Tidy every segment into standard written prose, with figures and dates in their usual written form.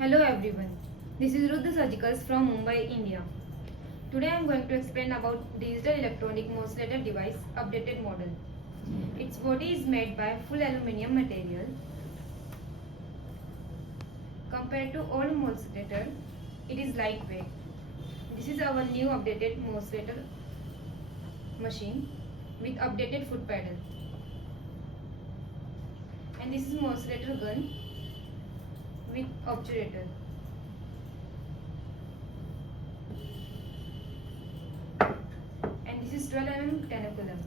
Hello everyone, this is Ruddha Surgicals from Mumbai, India. Today I am going to explain about digital electronic Morcellator device updated model. Its body is made by full aluminium material. Compared to old Morcellator, it is lightweight. This is our new updated Morcellator machine with updated foot pedal. And this is Morcellator gun with obturator. And this is 12 mm tenaculum.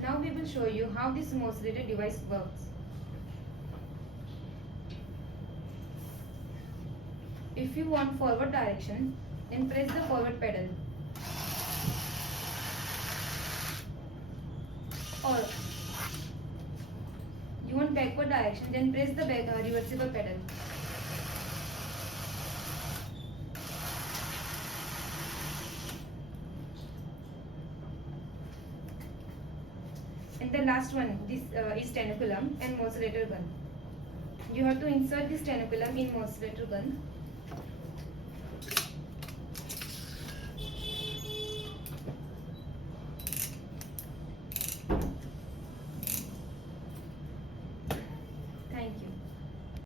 Now we will show you how this Morcellator device works. If you want forward direction, then press the forward pedal. Or you want backward direction, then press the reversible pedal. And the last one, this is tenaculum and Morcellator gun. You have to insert this tenaculum in Morcellator gun